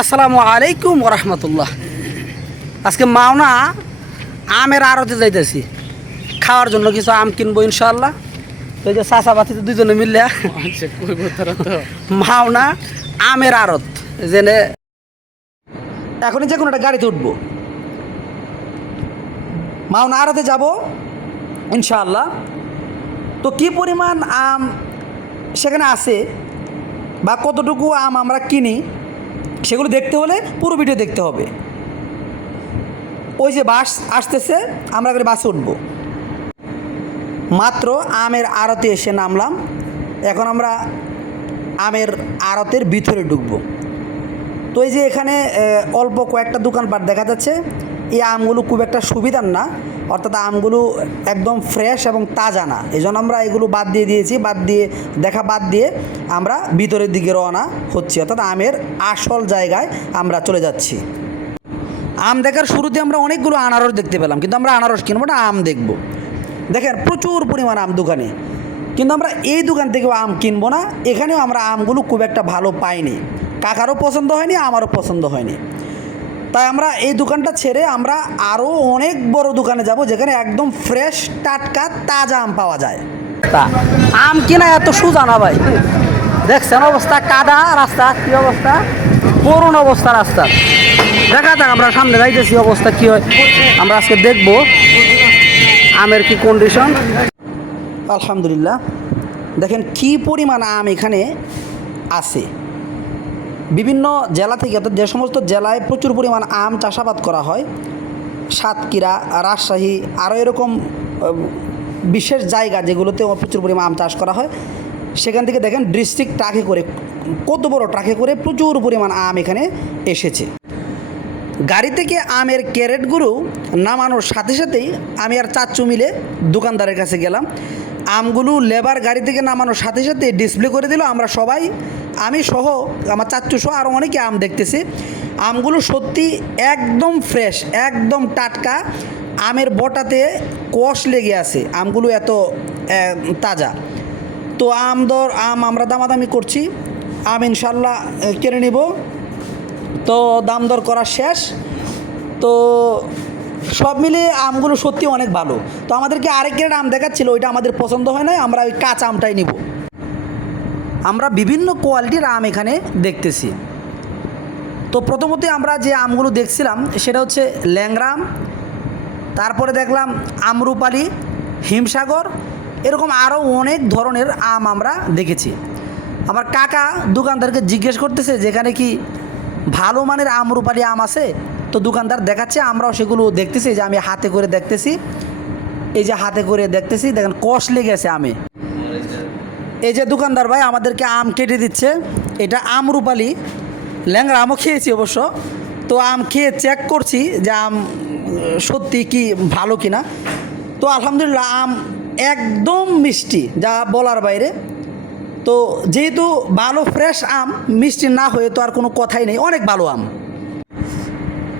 আসসালামু আলাইকুম ওরহমতুল্লাহ। আজকে মাওনা আমের আড়তে যাইতেছি খাওয়ার জন্য, কিছু আম কিনবো ইনশাল্লাহ। তো এই যে চাচা বাতিতে দুজনে মিললে মাওনা আমের আড়ত জেনে এখনই যে কোনো একটা গাড়িতে উঠবো, মাওনা আড়তে যাব ইনশাআল্লাহ। তো কি পরিমাণ আম সেখানে আছে বা কতটুকু আম আমরা কিনি সেগুলো দেখতে হলে পুরো ভিডিও দেখতে হবে। ওই যে বাস আসতেছে, আমরা করে বাসে উঠব। মাত্র আমের আড়তে এসে নামলাম, এখন আমরা আমের আড়তের ভিতরে ঢুকবো। তো এই যে এখানে অল্প কয়েকটা দোকানপাট দেখা যাচ্ছে। এই আমগুলো খুব একটা সুবিধার না, অর্থাৎ আমগুলো একদম ফ্রেশ এবং তাজা না, এই জন্য আমরা এগুলো বাদ দিয়ে দিয়েছি। বাদ দিয়ে আমরা ভিতরের দিকে রওনা হচ্ছি, অর্থাৎ আমের আসল জায়গায় আমরা চলে যাচ্ছি। আম দেখার শুরুতে আমরা অনেকগুলো আনারস দেখতে পেলাম, কিন্তু আমরা আনারস কিনবো না, আম দেখব। দেখেন প্রচুর পরিমাণ আম দোকানে, কিন্তু আমরা এই দোকান থেকেও আম কিনবো না। এখানেও আমরা আমগুলো খুব একটা ভালো পাইনি, কাকারও পছন্দ হয়নি, আমারও পছন্দ হয়নি। তাই আমরা এই দোকানটা ছেড়ে আমরা আরও অনেক বড় দোকানে যাব, যেখানে একদম ফ্রেশ টাটকা তাজা আম পাওয়া যায়। তা আম কিনা এত সোজা না ভাই, দেখছেন অবস্থা, কাদা রাস্তা, কী অবস্থা, করুণ অবস্থা রাস্তার। দেখা যাক, আমরা সামনে যাইতেছি, অবস্থা কী হয় আমরা আজকে দেখব, আমের কি কন্ডিশন। আলহামদুলিল্লাহ, দেখেন কি পরিমাণ আম এখানে আছে। বিভিন্ন জেলা থেকে, অর্থাৎ যে সমস্ত জেলায় প্রচুর পরিমাণ আম চাষাবাদ করা হয়, সাতক্ষীরা, রাজশাহী, আরও এরকম বিশেষ জায়গা যেগুলোতে প্রচুর পরিমাণ আম চাষ করা হয়, সেখান থেকে দেখেন ডিস্ট্রিক্ট ট্রাকে করে, কত বড় ট্রাকে করে প্রচুর পরিমাণ আম এখানে এসেছে। গাড়ি থেকে আমের ক্যারেটগুলো নামানোর সাথে সাথেই আমি আর চাচ্চু মিলে দোকানদারের কাছে গেলাম। আমগুলো লেবার গাড়ি থেকে নামানোর সাথে সাথে ডিসপ্লে করে দিল। আমরা সবাই, আমি সহ, আমার চাচ্চু সহ আরও অনেকে আম দেখতেছি। আমগুলো সত্যি একদম ফ্রেশ, একদম টাটকা, আমের বটাতে কষ লেগে আছে, আমগুলো এত তাজা। তো আম আমরা দামাদামি করছি, আম ইনশাল্লাহ কিনে নিব। তো দাম দর করা শেষ। তো সব মিলিয়ে আমগুলো সত্যি অনেক ভালো। তো আমাদেরকে আরেক গ্রেড আম দেখাচ্ছিল, ওইটা আমাদের পছন্দ হয় না, আমরা ওই কাঁচা আমটাই নিব। আমরা বিভিন্ন কোয়ালিটির আম এখানে দেখতেছি। তো প্রথমত আমরা যে আমগুলো দেখছিলাম সেটা হচ্ছে ল্যাংড়া আম, তারপরে দেখলাম আমরুপালি, হিমসাগর, এরকম আরও অনেক ধরনের আম আমরা দেখেছি। আমার কাকা দোকানদারকে জিজ্ঞেস করতেছে যেখানে কি ভালো মানের আমরুপালি আম আছে। তো দোকানদার দেখাচ্ছে, আমরাও সেগুলো দেখতেছি। যে আমি হাতে করে দেখতেছি, এই যে হাতে করে দেখতেছি, দেখেন কষ লেগে আছে আমে। এই যে দোকানদার ভাই আমাদেরকে আম কেটে দিচ্ছে, এটা আমরুপালি, ল্যাংড়া আমও খেয়েছি অবশ্য। তো আম খেয়ে চেক করছি যে আম সত্যি কি ভালো কিনা। তো আলহামদুলিল্লাহ আম একদম মিষ্টি, যা বলার বাইরে। তো যেহেতু ভালো ফ্রেশ আম, মিষ্টি না হয়ে তো আর কোনো কথাই নেই, অনেক ভালো আম।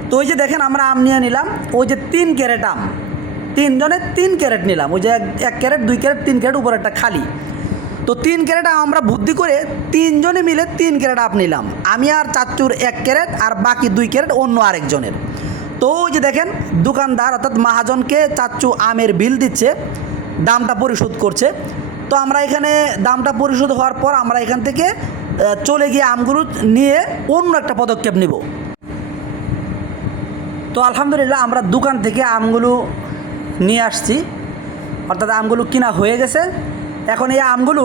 তো ওই যে দেখেন আমরা আম নিয়ে নিলাম, ওই যে 3 ক্যারেট আম, 3 জনে 3 ক্যারেট নিলাম। ওই যে 1 ক্যারেট, 2 ক্যারেট, 3 ক্যারেট, উপর একটা খালি। তো 3 ক্যারেট আমরা বুদ্ধি করে 3 জনে মিলে 3 ক্যারেট আম নিলাম। আমি আর চাচ্চুর 1 ক্যারেট, আর বাকি 2 ক্যারেট অন্য আরেকজনের। তো ওই যে দেখেন দোকানদার অর্থাৎ মহাজনকে চাচ্চু আমের বিল দিচ্ছে, দামটা পরিশোধ করছে। তো আমরা এখানে দামটা পরিশোধ হওয়ার পর আমরা এখান থেকে চলে গিয়ে আমগুলো নিয়ে অন্য একটা পদক্ষেপ নিব। তো আলহামদুলিল্লাহ আমরা দোকান থেকে আমগুলো নিয়ে আসছি, অর্থাৎ আমগুলো কিনা হয়ে গেছে। এখন এই আমগুলো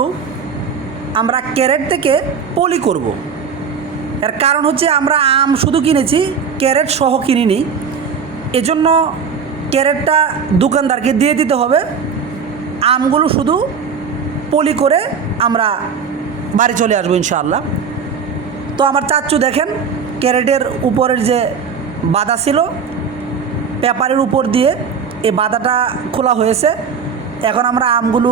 আমরা ক্যারেট থেকে পলি করব। এর কারণ হচ্ছে আমরা আম শুধু কিনেছি, ক্যারেট সহ কিনিনি। এজন্য ক্যারেটটা দোকানদারকে দিয়ে দিতে হবে, আমগুলো শুধু পলি করে আমরা বাড়ি চলে আসবো ইনশাআল্লাহ। তো আমার চাচ্চু দেখেন ক্যারেটের উপরের যে বাধা ছিল, পেপারের উপর দিয়ে এই বাধাটা খোলা হয়েছে। এখন আমরা আমগুলো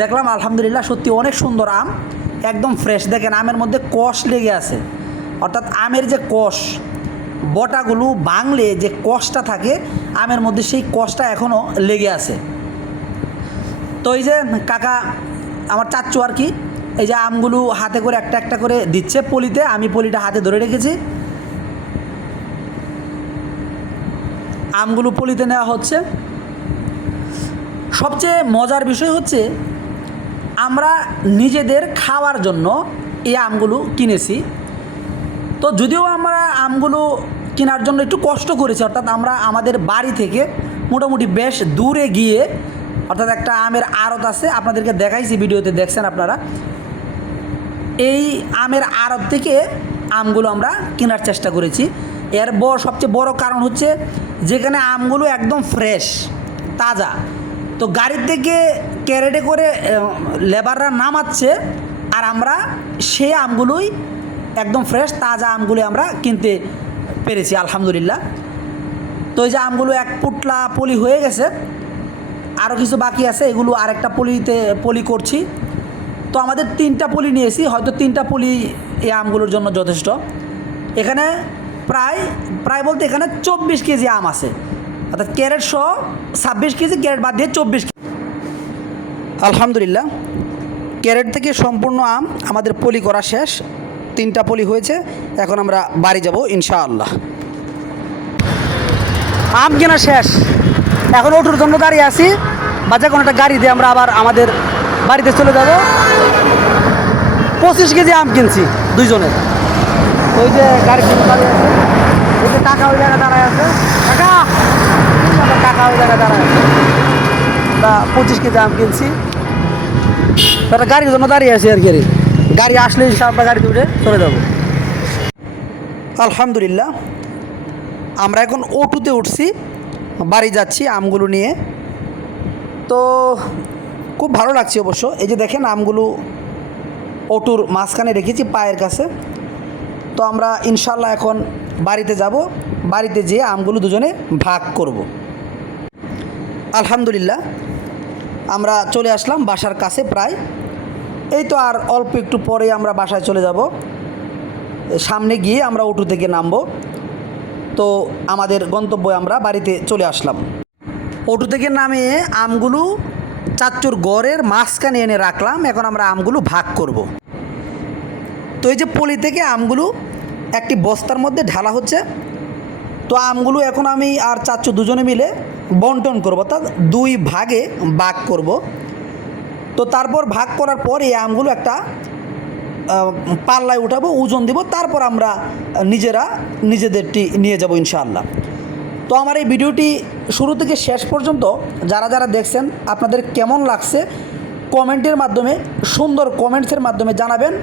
দেখলাম, আলহামদুলিল্লাহ সত্যি অনেক সুন্দর আম, একদম ফ্রেশ। দেখেন আমের মধ্যে কষ লেগে আছে, অর্থাৎ আমের যে কষ, বটাগুলো ভাঙলে যে কষটা থাকে আমের মধ্যে, সেই কষটা এখনও লেগে আছে। তো এই যে কাকা, আমার চাচ্চু আর কি, এই যে আমগুলো হাতে করে একটা একটা করে দিচ্ছে পলিতে, আমি পলিটা হাতে ধরে রেখেছি। আমগুলো পলিতে নেওয়া হচ্ছে। সবচেয়ে মজার বিষয় হচ্ছে আমরা নিজেদের খাওয়ার জন্য এই আমগুলো কিনেছি। তো যদিও আমরা আমগুলো কেনার জন্য একটু কষ্ট করেছি, অর্থাৎ আমরা আমাদের বাড়ি থেকে মোটামুটি বেশ দূরে গিয়ে, অর্থাৎ একটা আমের আড়ত আছে, আপনাদেরকে দেখাইছি, ভিডিওতে দেখছেন আপনারা। এই আমের আড়ত থেকে আমগুলো আমরা কেনার চেষ্টা করেছি। এর সবচেয়ে বড় কারণ হচ্ছে যেখানে আমগুলো একদম ফ্রেশ তাজা, তো গাড়ির থেকে ক্যারেটে করে লেবাররা নামাচ্ছে, আর আমরা সেই আমগুলোই একদম ফ্রেশ তাজা আমগুলো আমরা কিনতে পেরেছি আলহামদুলিল্লাহ। তো এই যে আমগুলো এক পুটলা পলি হয়ে গেছে, আরও কিছু বাকি আছে, এগুলো আরেকটা পলি করছি। তো আমাদের 3টা পলি নিয়েছি, হয়তো 3টা পলি এই আমগুলোর জন্য যথেষ্ট। এখানে প্রায় বলতে এখানে 24 কেজি আম আছে, অর্থাৎ ক্যারেট সহ 26 কেজি, ক্যারেট বাদ দিয়ে 24 কেজি। আলহামদুলিল্লাহ, ক্যারেট থেকে সম্পূর্ণ আম আমাদের পলি করা শেষ, 3টা পলি হয়েছে। এখন আমরা বাড়ি যাব ইনশাআল্লাহ। আম কেনা শেষ, এখন অটোর জন্য দাঁড়িয়ে আছি, বা যে কোনো একটা গাড়ি দিয়ে আমরা আবার আমাদের বাড়িতে চলে যাব। 25 কেজি আম কিনছি দুইজনের। ওই যে গাড়ির জন্য দাঁড়িয়ে আছে, ওই যে টাকা ওই জায়গায় দাঁড়ায় আছে, টাকা ওই জায়গায় দাঁড়ায় আছে। আমরা 25 কেজি আম কিনছি, একটা গাড়ির জন্য দাঁড়িয়ে আছি আর কি। গাড়ি আসলে আমরা গাড়িতে উঠে চলে যাব। আলহামদুলিল্লাহ, আমরা এখন অটোতে উঠছি, বাড়ি যাচ্ছি আমগুলো নিয়ে। তো খুব ভালো লাগছে অবশ্য। এই যে দেখেন আমগুলো অটোর মাঝখানে রেখেছি পায়ের কাছে। তো আমরা ইনশাল্লাহ এখন বাড়িতে যাব, বাড়িতে যেয়ে আমগুলো দুজনে ভাগ করব। আলহামদুলিল্লাহ, আমরা চলে আসলাম বাসার কাছে প্রায়। এই তো আর অল্প একটু পরে আমরা বাসায় চলে যাব। সামনে গিয়ে আমরা অটো থেকে নামবো। তো আমাদের গন্তব্যে আমরা বাড়িতে চলে আসলাম। অটো থেকে নামিয়ে আমগুলো চাচ্চুর গড়ের মাঝখানে এনে রাখলাম। এখন আমরা আমগুলো ভাগ করব। তো এই যে পলি থেকে আমগুলো একটি বস্তার মধ্যে ঢালা হচ্ছে। তো আমগুলো এখন আমি আর চাচ্চু দুজনে মিলে বন্টন করব, অর্থাৎ 2 ভাগে ভাগ করব। তো তারপর ভাগ করার পর এই আমগুলো একটা পাল্লায় উঠাবো, ওজন দিব, তারপর আমরা নিজেদেরটি নিয়ে যাব ইনশাআল্লাহ। তো আমার এই ভিডিওটি শুরু থেকে শেষ পর্যন্ত যারা যারা দেখছেন, আপনাদের কেমন লাগছে কমেন্টের মাধ্যমে, সুন্দর কমেন্টসের মাধ্যমে জানাবেন।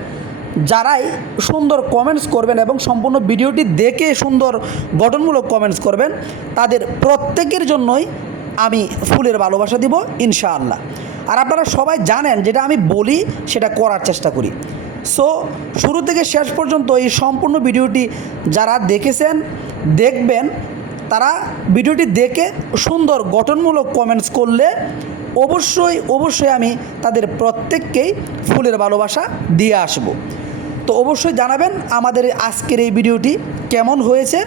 যারাই সুন্দর কমেন্টস করবেন এবং সম্পূর্ণ ভিডিওটি দেখে সুন্দর গঠনমূলক কমেন্টস করবেন, তাদের প্রত্যেকের জন্যই আমি ফুলের ভালোবাসা দিব ইনশাআল্লাহ। আর আপনারা সবাই জানেন, যেটা আমি বলি সেটা করার চেষ্টা করি। সো শুরু থেকে শেষ পর্যন্ত এই সম্পূর্ণ ভিডিওটি যারা দেখেছেন, দেখবেন, তারা ভিডিওটি দেখে সুন্দর গঠনমূলক কমেন্টস করলে অবশ্যই আমি তাদের প্রত্যেককেই ফুলের ভালোবাসা দিয়ে আসব। তো অবশ্যই জানাবেন আমাদের আজকের এই ভিডিওটি কেমন হয়েছে।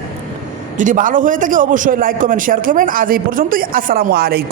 যদি ভালো হয়ে থাকে অবশ্যই লাইক কমেন্ট শেয়ার করবেন। আজ এই পর্যন্তই। আসসালামু আলাইকুম।